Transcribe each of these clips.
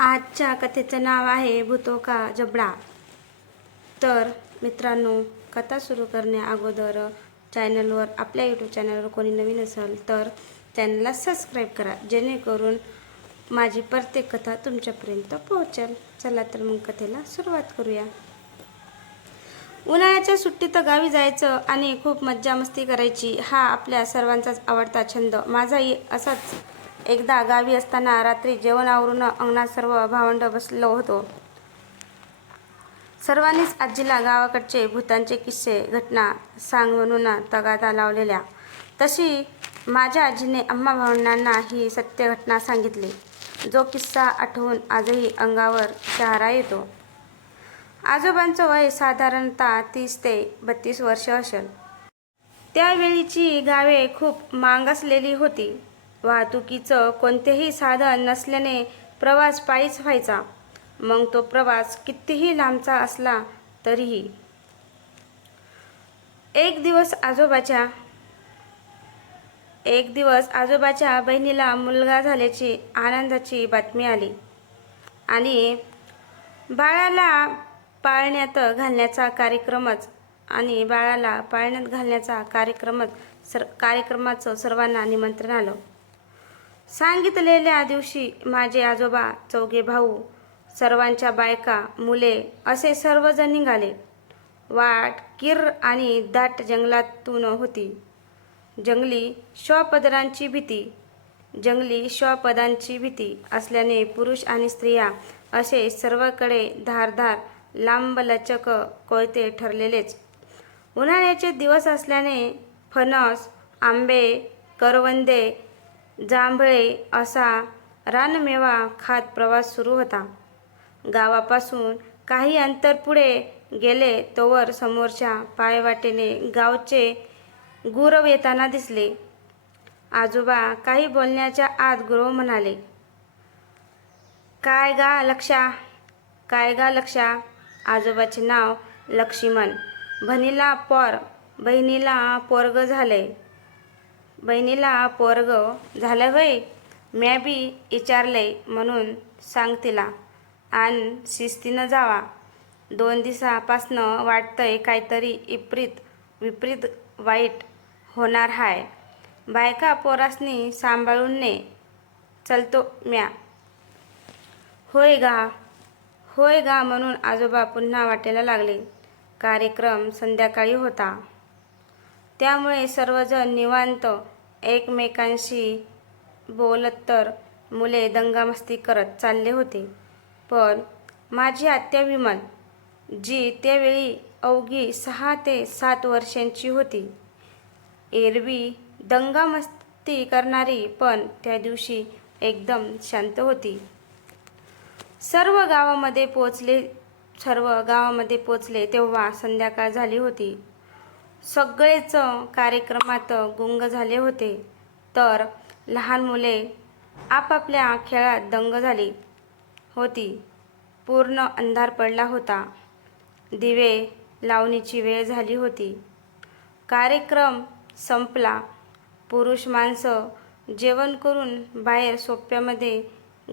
आजच्या कथेचं नाव आहे भूतो का जबडा. तर मित्रांनो कथा सुरू करण्या अगोदर चॅनलवर आपल्या यूट्यूब चॅनलवर कोणी नवीन असेल तर चॅनलला सबस्क्राईब करा जेणेकरून माझी प्रत्येक कथा तुमच्यापर्यंत पोहोचेल. चला तर मग कथेला सुरुवात करूया. उन्हाळ्याच्या सुट्टीत गावी जायचं आणि खूप मज्जा मस्ती करायची हा आपल्या सर्वांचाच आवडता छंद. माझाही असाच एकदा गावी असताना रात्री जेवण आवरून अंगणात सर्व भावंड बसलो होतो. सर्वांनीच आजीला गावाकडचे भूतांचे किस्से घटना सांग म्हणून तगादा लावलेल्या. तशी माझ्या आजीने आम्हा भावंडांना ही सत्य घटना सांगितली. जो किस्सा आठवून आजही अंगावर शहारा येतो. आजोबांचं वय साधारणतः तीस ते बत्तीस वर्ष असेल. त्यावेळीची गावे खूप मागासलेली होती. वाहतुकीचं कोणतेही साधन नसल्याने प्रवास पायीच व्हायचा. मग तो प्रवास कितीही लांबचा असला तरीही. एक दिवस आजोबाच्या एक दिवस आजोबाच्या बहिणीला मुलगा झाल्याची आनंदाची बातमी आली. आणि बाळाला पाळण्यात घालण्याचा कार्यक्रमच आणि बाळाला पाळण्यात घालण्याचा कार्यक्रमच सर कार्यक्रमाचं सर्वांना निमंत्रण आलं. सांगितलेल्या दिवशी माझे आजोबा चौघे भाऊ सर्वांच्या बायका मुले असे सर्वजण निघाले. वाट किर आणि दाट जंगलातून होती. जंगली श्वपदरांची भीती जंगली श्वपदांची भीती असल्याने पुरुष आणि स्त्रिया असे सर्वकडे धारधार लांबलचक कोयते ठरलेलेच. उन्हाळ्याचे दिवस असल्याने फणस आंबे करवंदे जांभळे असा रानमेवा खात प्रवास सुरू होता. गावापासून काही अंतर पुढे गेले तोवर समोरच्या पायवाटेने गावचे गुरव येताना दिसले. आजोबा काही बोलण्याच्या आत गुरव म्हणाले काय गा लक्षा? काय गा लक्षा? आजोबाचे नाव लक्ष्मण. भनीला पोर बहिणीला पोरग झाले बहिणीला पोरग झालं होय? म्या बी विचारलंय म्हणून सांग तिला. आणि शिस्तीनं जावा. दोन दिवसापासनं वाटतंय काहीतरी विपरीत विपरीत वाईट होणार हाय. बायका पोरासनी सांभाळून ने. चलतो म्या. होय गा. होय गा म्हणून आजोबा पुन्हा वाटायला लागले. कार्यक्रम संध्याकाळी होता. त्यामुळे सर्वजण निवांत एकमेकांशी बोलत तर मुले दंगामस्ती करत चालले होते. पण माझी आत्या विमल जी त्यावेळी अवघी सहा ते सात वर्षांची होती एरवी दंगामस्ती करणारी पण त्या दिवशी एकदम शांत होती. सर्व गावामध्ये पोचले सर्व गावामध्ये पोचले तेव्हा संध्याकाळ झाली होती. सगळेच कार्यक्रमात गुंग झाले होते. तर लहान मुले आपापल्या खेळात दंग झाली होती. पूर्ण अंधार पडला होता. दिवे लावणीची वेळ झाली होती. कार्यक्रम संपला. पुरुष माणसं जेवण करून बाहेर सोप्यामध्ये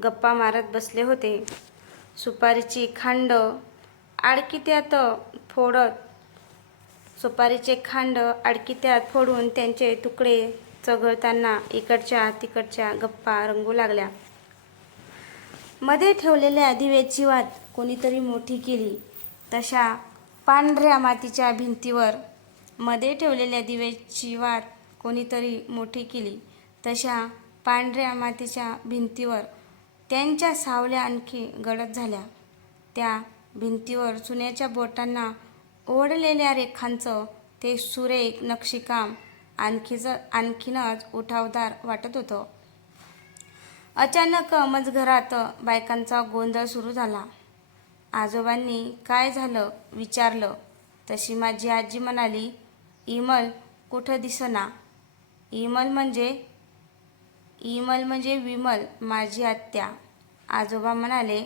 गप्पा मारत बसले होते. सुपारीची खांड आडकित्यात फोडत सुपारीचे खांड आडकित्यात फोडून त्यांचे तुकडे चघळताना इकडच्या तिकडच्या गप्पा रंगू लागल्या. मध्ये ठेवलेल्या दिव्याची वात कोणीतरी मोठी केली. तशा पांढऱ्या मातीच्या भिंतीवर मध्ये ठेवलेल्या दिव्याची वात कोणीतरी मोठी केली. तशा पांढऱ्या मातीच्या भिंतीवर त्यांच्या सावल्या आणखी गडद झाल्या. त्या भिंतीवर चुन्याच्या बोटांना ओढलेल्या रेखांचं ते सुरेख नक्षीकाम आणखीच आणखीनच उठावदार वाटत होतं. अचानक मजघरात बायकांचा गोंधळ सुरू झाला. आजोबांनी काय झालं विचारलं. तशी माझी आजी म्हणाली इमल कुठं दिसना? इमल म्हणजे इमल म्हणजे विमल माझी आत्या. आजोबा म्हणाले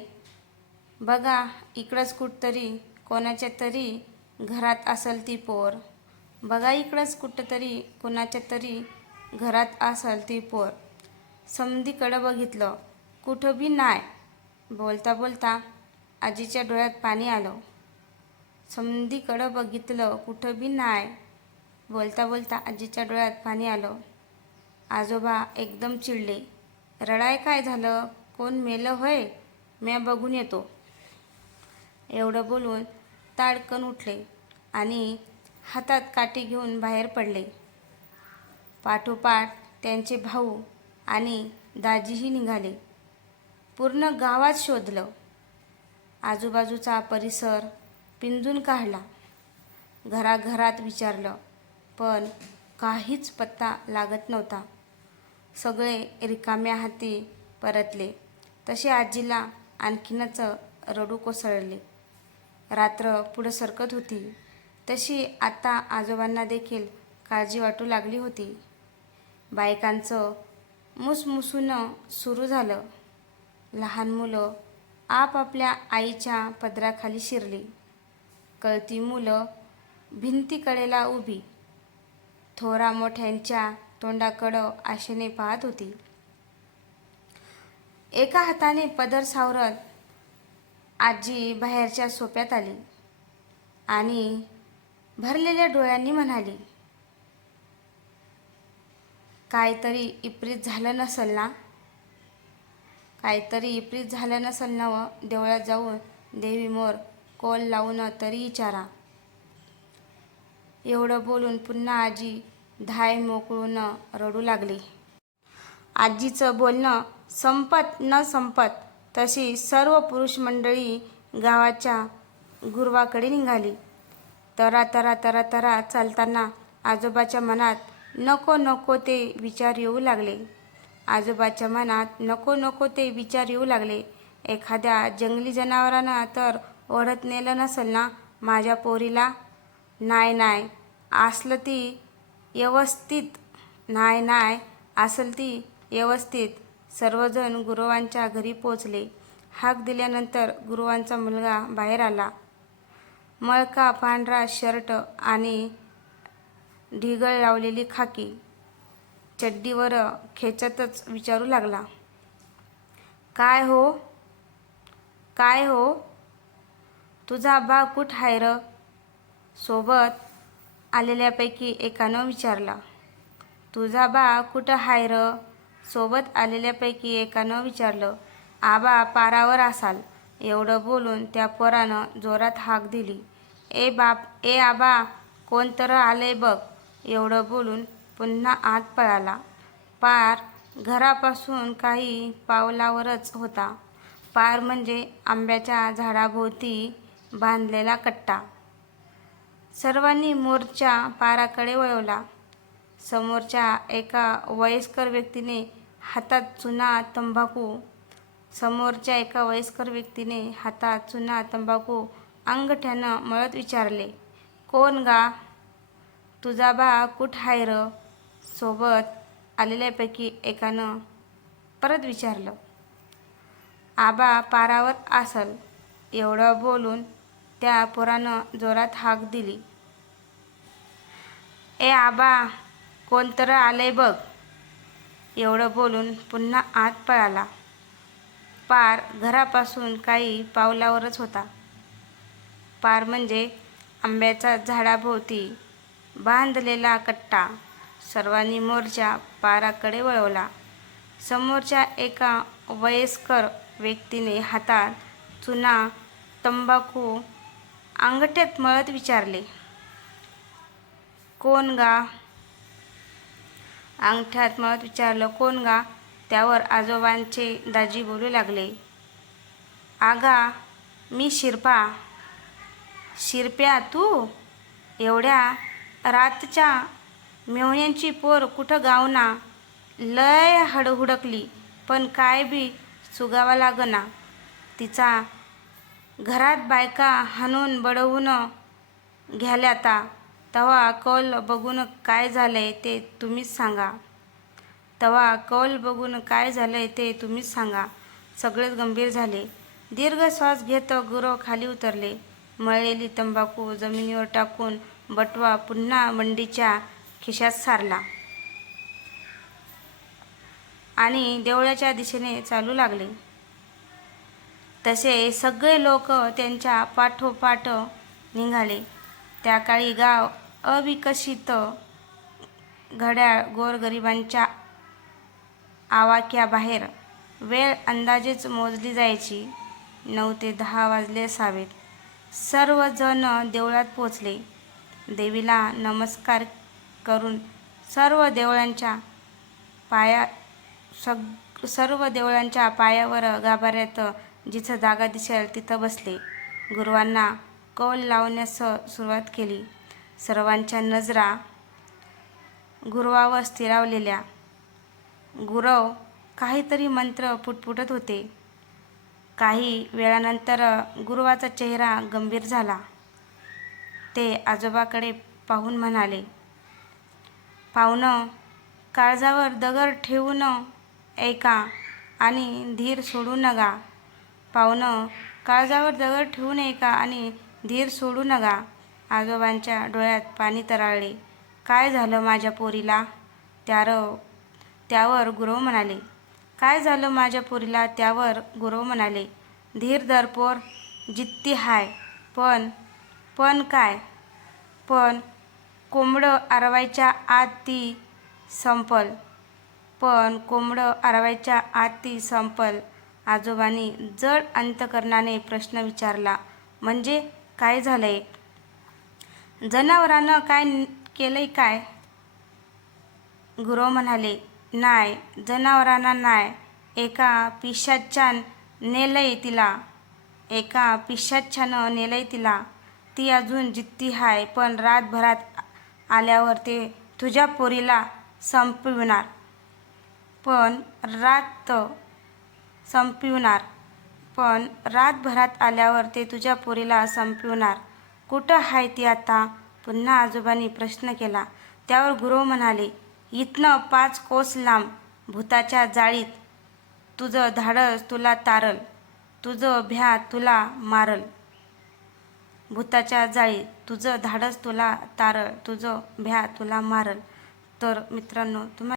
बघा इकडंच कुठतरी कोणाच्या तरी घरात असल ती पोर. बघा इकडंच कुठंतरी कुणाच्या तरी घरात असल ती पोर. समधीकडं बघितलं कुठं बी नाही बोलता बोलता आजीच्या डोळ्यात पाणी आलं. समधीकडं बघितलं कुठं बी नाही बोलता बोलता आजीच्या डोळ्यात पाणी आलं. आजोबा एकदम चिडले. रडाय काय झालं? कोण मेलं होय? म्या बघून येतो. एवढं बोलून ताडकन उठले आणि हातात काठी घेऊन बाहेर पडले. पाठोपाठ त्यांचे भाऊ आणि दाजीही निघाले. पूर्ण गावात शोधलं. आजूबाजूचा परिसर पिंजून काढला. घराघरात विचारलं पण काहीच पत्ता लागत नव्हता. सगळे रिकाम्या हाती परतले. तसे आजीला आणखीनच रडू कोसळले. रात्र पुढं सरकत होती. तशी आता आजोबांना देखील काळजी वाटू लागली होती. बायकांचं मुसमुसूनं सुरू झालं. लहान मुलं आपापल्या आईच्या पदराखाली शिरली. कळती मुलं भिंतीकडेला उभी. थोरा मोठ्यांच्या तोंडाकडं आशेने पाहत होती. एका हाताने पदर सावरत आजी बाहेरच्या सोप्यात आली आणि भरलेल्या डोळ्यांनी म्हणाली काहीतरी इप्रीत झालं नसेल ना? काहीतरी इप्रीत झालं नसल ना व देवळात जाऊन देवी मोर कोल लावून तरी विचारा. एवढं बोलून पुन्हा आजी धाय मोकळून रडू लागली. आजीचं बोलणं संपत न संपत तशी सर्व पुरुष मंडळी गावाच्या गुरवाकडे निघाली. तरा तरा तरा तरा चालताना आजोबाच्या मनात नको नको ते विचार येऊ लागले. आजोबाच्या मनात नको नको ते विचार येऊ लागले. एखाद्या जंगली जनावरांना तर ओढत नेलं नसल ना माझ्या पोरीला? नाय नाय असलं ती व्यवस्थित. नाय नाय असल ती व्यवस्थित. सर्वजण गुरुवांच्या घरी पोचले. हाक दिल्यानंतर गुरुवांचा मुलगा बाहेर आला. मळका पांढरा शर्ट आणि ढिगळ लावलेली खाकी चड्डीवर खेचतच विचारू लागला. काय हो? काय हो? तुझा बा कुठ आहे र सोबत आलेल्यापैकी एकानं विचारला. तुझा बा कुठं हाय र? सोबत आलेल्यापैकी एकानं विचारलं आबा पारावर असाल. एवढं बोलून त्या पोरानं जोरात हाक दिली. ए बाप ए आबा कोण तर आलंय बघ. एवढं बोलून पुन्हा आत पळाला. पार घरापासून काही पावलावरच होता. पार म्हणजे आंब्याच्या झाडाभोवती बांधलेला कट्टा. सर्वांनी मोरच्या पाराकडे वळवला. समोरच्या एका वयस्कर व्यक्तीने हातात चुना तंबाखू समोरच्या एका वयस्कर व्यक्तीने हातात चुना तंबाखू अंगठ्यानं मळत विचारले कोण गा? तुझा बा कुठ हाय र? सोबत आलेल्यापैकी एकानं परत विचारलं आबा पारावर असल एवढं बोलून त्या पोरानं जोरात हाक दिली ए आबा कोणतर आलंय बघ. एवढं बोलून पुन्हा आत पळाला. पार घरापासून काही पावलावरच होता. पार म्हणजे आंब्याच्या झाडाभोवती बांधलेला कट्टा. सर्वांनी मोरच्या पाराकडे वळवला. समोरच्या एका वयस्कर व्यक्तीने हातात चुना तंबाखू अंगठ्यात मळत विचारले कोण गा? अंगठ्यात मत विचारलं कोण गा? त्यावर आजोबांचे दाजी बोलू लागले आगा मी शिरपा. शिरप्या तू? एवढ्या रातच्या मेवण्यांची पोर कुठं गावना? लय हडहुडकली पण काय बी सुगावा लागना. तिचा घरात बायका हाणून बडवून घ्याल्याता तवा कौल बघून काय झालं आहे ते तुम्हीच सांगा. तवा कौल बघून काय झालं आहे ते तुम्हीच सांगा. सगळेच गंभीर झाले. दीर्घ श्वास घेत गुरव खाली उतरले. मळलेली तंबाखू जमिनीवर टाकून बटवा पुन्हा मंडीच्या खिशात सारला. आणि देवळाच्या दिशेने चालू लागले. तसे सगळे लोक त्यांच्या पाठोपाठ निघाले. त्या काळी गाव अविकसित. घड्याळ गोरगरिबांच्या आवाक्याबाहेर वेळ अंदाजेच मोजली जायची. नऊ ते दहा वाजले असावेत. सर्वजण देवळात पोचले देवीला नमस्कार करून सर्व देवळांच्या पाया सग सर्व देवळांच्या पायावर गाभाऱ्यात जिथं जागा दिसेल तिथं बसले. गुरुवांना कौल लावण्यास सुरुवात केली. सर्वांच्या नजरा गुरुवावर स्थिरावलेल्या. गुरव काहीतरी मंत्र पुटपुटत होते. काही वेळानंतर गुरुवाचा चेहरा गंभीर झाला. ते आजोबाकडे पाहून म्हणाले पाहुणं काळजावर दगड ठेवून ऐका आणि धीर सोडू नका. पाहुणं काळजावर दगड ठेवून ऐका आणि धीर सोडू नका. आजोबांच्या डोळ्यात पाणी तराळले. काय झालं माझ्या पोरीला? त्यारव त्यावर गुरव म्हणाले. काय झालं माझ्या पोरीला? त्यावर गुरव म्हणाले. धीर दरपोर जित्ती हाय. पण पण काय? पण कोंबडं आरवायच्या आत ती संपल. पण कोंबडं आरवायच्या आत ती संपल. आजोबांनी जड अंतकरणाने प्रश्न विचारला. म्हणजे काय झालंय? जनावरानं काय केलंय काय? गुरव म्हणाले नाय जनावरांना नाय एका पिशाच्यान नेलंय तिला. एका पिशाच्यानं नेलंय तिला. ती अजून जित्ती हाय पण रातभरात आल्यावर ते तुझ्या पोरीला संपविणार. पण रात संपविणार. पण रातभरात आल्यावर ते तुझ्या पोरीला संपविणार. कुठं हाय ती आता? पुन्हा आजोबांनी प्रश्न केला. त्यावर गुरु म्हणाले इथनं पाच कोस लांब भूताच्या जाळीत. तुझं धाडस तुला तारल. तुझं भ्या तुला मारल. भूताच्या जाळीत. तुझं धाडस तुला तारल. तुझं भ्या तुला मारल. तर मित्रांनो तुम्हाला